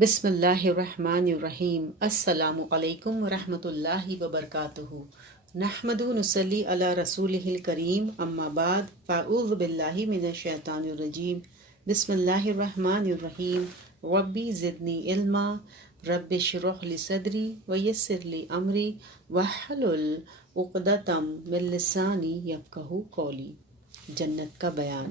بسم اللہ الرحمن الرحیم۔ السلام علیکم ورحمۃ اللہ وبرکاتہ۔ نحمد نصلی علی رسولہ الکریم، اما بعد فاعوذ باللہ من الشیطان الرجیم۔ بسم اللہ الرحمن الرحیم۔ ربی زدنی علما، رب اشرح لی صدری ویسر لی امری واحلل عقدۃ من لسانی یفقہوا قولی۔ جنت کا بیان۔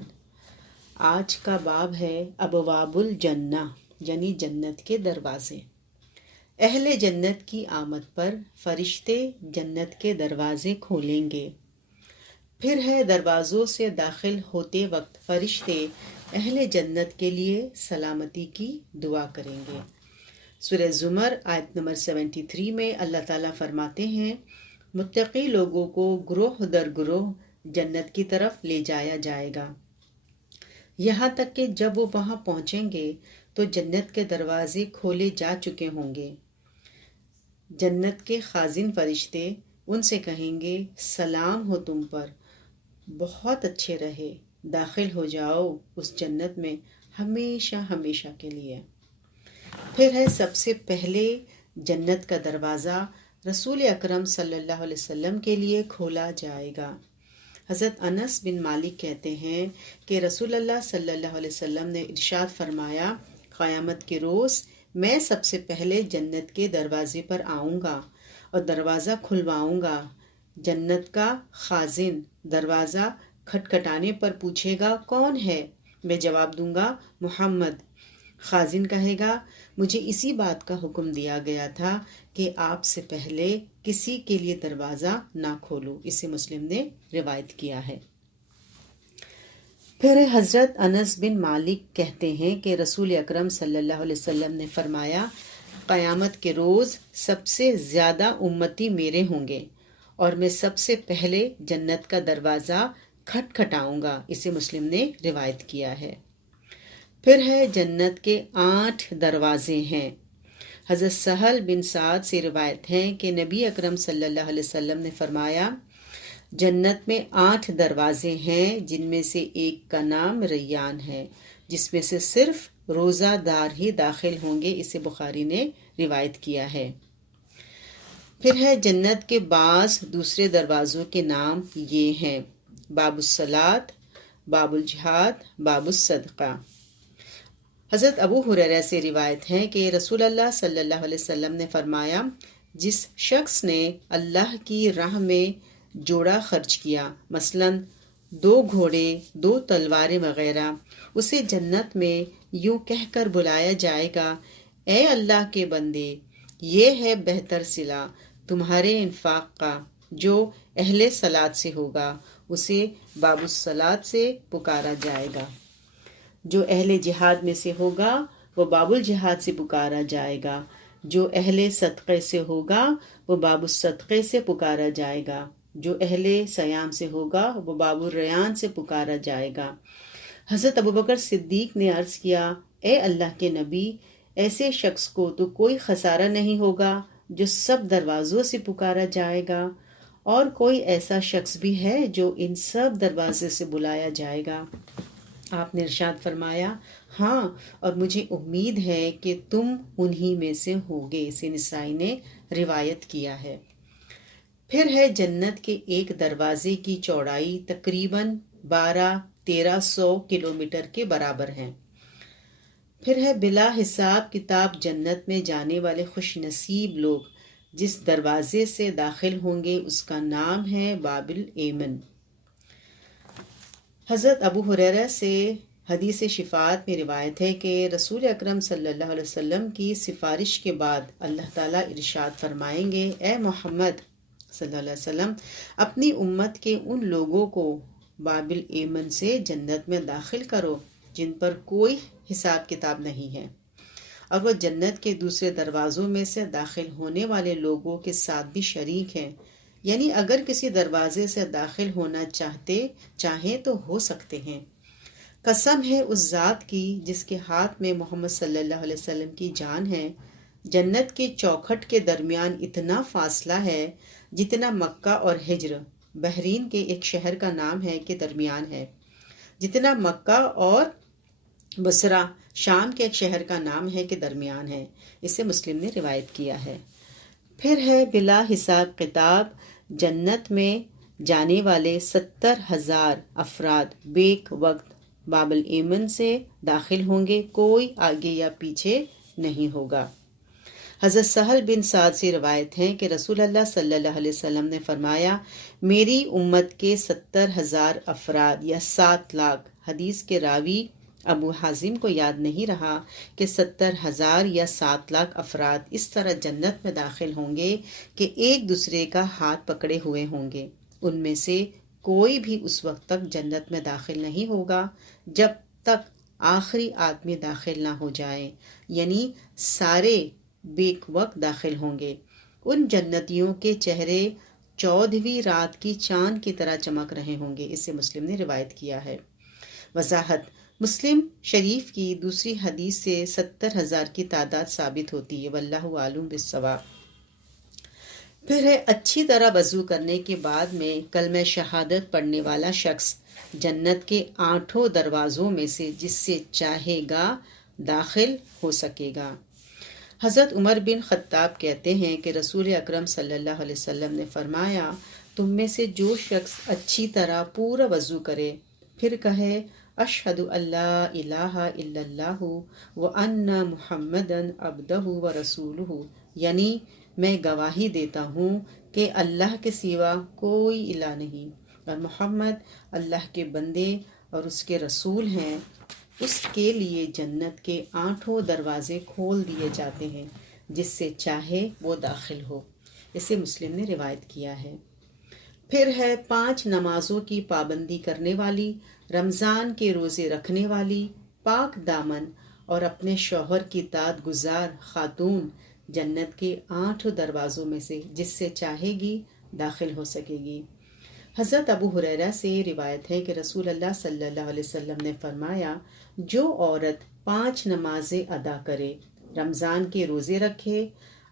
آج کا باب ہے ابواب الجنہ، یعنی جنت کے دروازے۔ اہل جنت کی آمد پر فرشتے جنت کے دروازے کھولیں گے۔ پھر ہے دروازوں سے داخل ہوتے وقت فرشتے اہل جنت کے لیے سلامتی کی دعا کریں گے۔ سورہ زمر آیت نمبر 73 میں اللہ تعالیٰ فرماتے ہیں، متقی لوگوں کو گروہ در گروہ جنت کی طرف لے جایا جائے گا، یہاں تک کہ جب وہ وہاں پہنچیں گے تو جنت کے دروازے کھولے جا چکے ہوں گے۔ جنت کے خازن فرشتے ان سے کہیں گے، سلام ہو تم پر، بہت اچھے رہے، داخل ہو جاؤ اس جنت میں ہمیشہ ہمیشہ کے لیے۔ پھر ہے سب سے پہلے جنت کا دروازہ رسول اکرم صلی اللہ علیہ وسلم کے لیے کھولا جائے گا۔ حضرت انس بن مالک کہتے ہیں کہ رسول اللہ صلی اللہ علیہ وسلم نے ارشاد فرمایا، قیامت کے روز میں سب سے پہلے جنت کے دروازے پر آؤں گا اور دروازہ کھلواؤں گا۔ جنت کا خازن دروازہ کھٹکھٹانے پر پوچھے گا، کون ہے؟ میں جواب دوں گا، محمد۔ خازن کہے گا، مجھے اسی بات کا حکم دیا گیا تھا کہ آپ سے پہلے کسی کے لیے دروازہ نہ کھولو۔ اسے مسلم نے روایت کیا ہے۔ پھر حضرت انس بن مالک کہتے ہیں کہ رسول اکرم صلی اللہ علیہ وسلم نے فرمایا، قیامت کے روز سب سے زیادہ امتی میرے ہوں گے اور میں سب سے پہلے جنت کا دروازہ کھٹکھٹاؤں گا۔ اسے مسلم نے روایت کیا ہے۔ پھر ہے جنت کے 8 دروازے ہیں۔ حضرت سہل بن سعد سے روایت ہے کہ نبی اکرم صلی اللہ علیہ وسلم نے فرمایا، جنت میں 8 دروازے ہیں، جن میں سے ایک کا نام ریان ہے، جس میں سے صرف روزہ دار ہی داخل ہوں گے۔ اسے بخاری نے روایت کیا ہے۔ پھر ہے جنت کے بعض دوسرے دروازوں کے نام یہ ہیں، باب الصلاۃ، باب الجہاد، باب الصدقہ۔ حضرت ابو ہریرہ سے روایت ہے کہ رسول اللہ صلی اللہ علیہ وسلم نے فرمایا، جس شخص نے اللہ کی راہ میں جوڑا خرچ کیا، مثلا 2 گھوڑے، 2 تلواریں وغیرہ، اسے جنت میں یوں کہہ کر بلایا جائے گا، اے اللہ کے بندے، یہ ہے بہتر صلہ تمہارے انفاق کا جو اہل صلاۃ سے ہوگا۔ اسے باب الصلاۃ سے پکارا جائے گا۔ جو اہل جہاد میں سے ہوگا وہ باب الجہاد سے پکارا جائے گا۔ جو اہل صدقے سے ہوگا وہ باب الصدقے سے پکارا جائے گا۔ جو اہل سیام سے ہوگا وہ باب الریان سے پکارا جائے گا۔ حضرت ابوبکر صدیق نے عرض کیا، اے اللہ کے نبی، ایسے شخص کو تو کوئی خسارہ نہیں ہوگا جو سب دروازوں سے پکارا جائے گا، اور کوئی ایسا شخص بھی ہے جو ان سب دروازے سے بلایا جائے گا؟ آپ نے ارشاد فرمایا، ہاں، اور مجھے امید ہے کہ تم انہی میں سے ہوگے۔ اسے نسائی نے روایت کیا ہے۔ پھر ہے جنت کے ایک دروازے کی چوڑائی تقریباً 1200-1300 کلومیٹر کے برابر ہے۔ پھر ہے بلا حساب کتاب جنت میں جانے والے خوش نصیب لوگ جس دروازے سے داخل ہوں گے، اس کا نام ہے باب الایمن۔ حضرت ابو ہریرہ سے حدیث شفاعت میں روایت ہے کہ رسول اکرم صلی اللہ علیہ وسلم کی سفارش کے بعد اللہ تعالیٰ ارشاد فرمائیں گے، اے محمد صلی اللہ علیہ وسلم، اپنی امت کے ان لوگوں کو باب الایمن سے جنت میں داخل کرو جن پر کوئی حساب کتاب نہیں ہے، اور وہ جنت کے دوسرے دروازوں میں سے داخل ہونے والے لوگوں کے ساتھ بھی شریک ہیں، یعنی اگر کسی دروازے سے داخل ہونا چاہیں تو ہو سکتے ہیں۔ قسم ہے اس ذات کی جس کے ہاتھ میں محمد صلی اللہ علیہ وسلم کی جان ہے، جنت کے چوکھٹ کے درمیان اتنا فاصلہ ہے جتنا مکہ اور ہجر، بحرین کے ایک شہر کا نام ہے، کے درمیان ہے۔ جتنا مکہ اور بصرہ شام کے ایک شہر کا نام ہے کہ درمیان ہے، اسے مسلم نے روایت کیا ہے۔ پھر ہے بلا حساب کتاب جنت میں جانے والے 70,000 افراد بیک وقت باب الایمن سے داخل ہوں گے، کوئی آگے یا پیچھے نہیں ہوگا۔ حضرت سہل بن سعد سے روایت ہے کہ رسول اللہ صلی اللہ علیہ وسلم نے فرمایا، میری امت کے 70,000 افراد یا 7 لاکھ، حدیث کے راوی ابو حازم کو یاد نہیں رہا کہ 70,000 یا 7 لاکھ افراد اس طرح جنت میں داخل ہوں گے کہ ایک دوسرے کا ہاتھ پکڑے ہوئے ہوں گے، ان میں سے کوئی بھی اس وقت تک جنت میں داخل نہیں ہوگا جب تک آخری آدمی داخل نہ ہو جائے، یعنی سارے بیک وقت داخل ہوں گے۔ ان جنتیوں کے چہرے 14ویں رات کی چاند کی طرح چمک رہے ہوں گے، اسے مسلم نے روایت کیا ہے۔ وضاحت: مسلم شریف کی دوسری حدیث سے 70,000 کی تعداد ثابت ہوتی ہے، واللہ عالم بالصواب۔ پھر ہے اچھی طرح وضو کرنے کے بعد میں کلمہ شہادت پڑھنے والا شخص جنت کے 8 دروازوں میں سے جس سے چاہے گا داخل ہو سکے گا۔ حضرت عمر بن خطاب کہتے ہیں کہ رسول اکرم صلی اللہ علیہ وسلم نے فرمایا، تم میں سے جو شخص اچھی طرح پورا وضو کرے پھر کہے اشہد ان لا الہ الا اللہ وان محمدًا عبدہ ورسولہ، یعنی میں گواہی دیتا ہوں کہ اللہ کے سوا کوئی الہ نہیں اور محمد اللہ کے بندے اور اس کے رسول ہیں، اس کے لیے جنت کے 8 دروازے کھول دیے جاتے ہیں، جس سے چاہے وہ داخل ہو، اسے مسلم نے روایت کیا ہے۔ پھر ہے 5 نمازوں کی پابندی کرنے والی، رمضان کے روزے رکھنے والی، پاک دامن اور اپنے شوہر کی اطاعت گزار خاتون جنت کے 8 دروازوں میں سے جس سے چاہے گی داخل ہو سکے گی۔ حضرت ابو ہریرہ سے روایت ہے کہ رسول اللہ صلی اللہ علیہ وسلم نے فرمایا، جو عورت 5 نمازیں ادا کرے، رمضان کے روزے رکھے،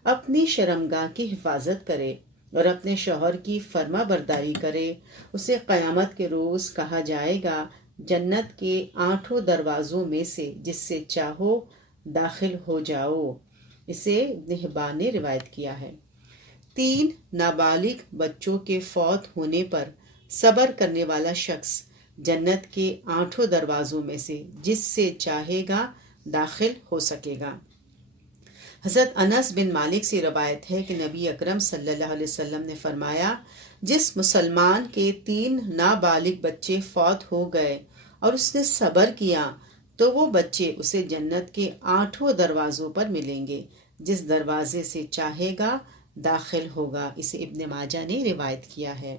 اپنی شرمگاہ کی حفاظت کرے اور اپنے شوہر کی فرما برداری کرے، اسے قیامت کے روز کہا جائے گا جنت کے 8 دروازوں میں سے جس سے چاہو داخل ہو جاؤ، اسے ابن حبان نے روایت کیا ہے۔ 3 نابالغ بچوں کے فوت ہونے پر صبر کرنے والا شخص جنت کے 8 دروازوں میں سے جس سے چاہے گا داخل ہو سکے گا۔ حضرت انس بن مالک سے روایت ہے کہ نبی اکرم صلی اللہ علیہ وسلم نے فرمایا، جس مسلمان کے 3 نابالغ بچے فوت ہو گئے اور اس نے صبر کیا تو وہ بچے اسے جنت کے 8 دروازوں پر ملیں گے، جس دروازے سے چاہے گا داخل ہوگا، اسے ابن ماجہ نے روایت کیا ہے۔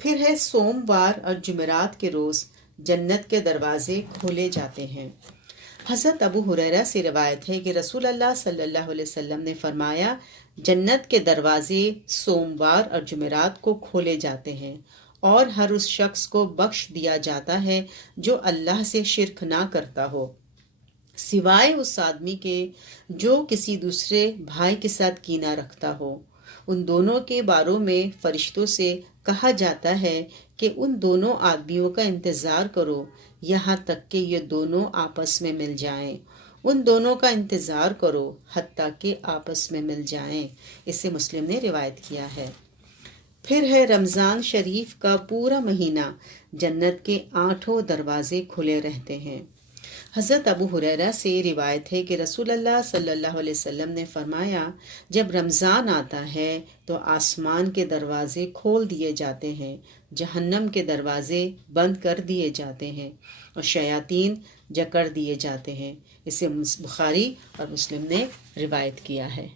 پھر ہے سوموار اور جمعرات کے روز جنت کے دروازے کھولے جاتے ہیں۔ حضرت ابو ہریرہ سے روایت ہے کہ رسول اللہ صلی اللہ علیہ وسلم نے فرمایا، جنت کے دروازے سوموار اور جمعرات کو کھولے جاتے ہیں اور ہر اس شخص کو بخش دیا جاتا ہے جو اللہ سے شرک نہ کرتا ہو، سوائے اس آدمی کے جو کسی دوسرے بھائی کے ساتھ کینہ رکھتا ہو۔ ان دونوں کے باروں میں فرشتوں سے کہا جاتا ہے کہ ان دونوں آدمیوں کا انتظار کرو یہاں تک کہ یہ دونوں آپس میں مل جائیں، ان دونوں کا انتظار کرو حتیٰ کہ آپس میں مل جائیں، اسے مسلم نے روایت کیا ہے۔ پھر ہے رمضان شریف کا پورا مہینہ جنت کے 8 دروازے کھلے رہتے ہیں۔ حضرت ابو ہریرہ سے روایت ہے کہ رسول اللہ صلی اللہ علیہ وسلم نے فرمایا، جب رمضان آتا ہے تو آسمان کے دروازے کھول دیے جاتے ہیں، جہنم کے دروازے بند کر دیے جاتے ہیں اور شیاطین جکڑ دیے جاتے ہیں، اسے بخاری اور مسلم نے روایت کیا ہے۔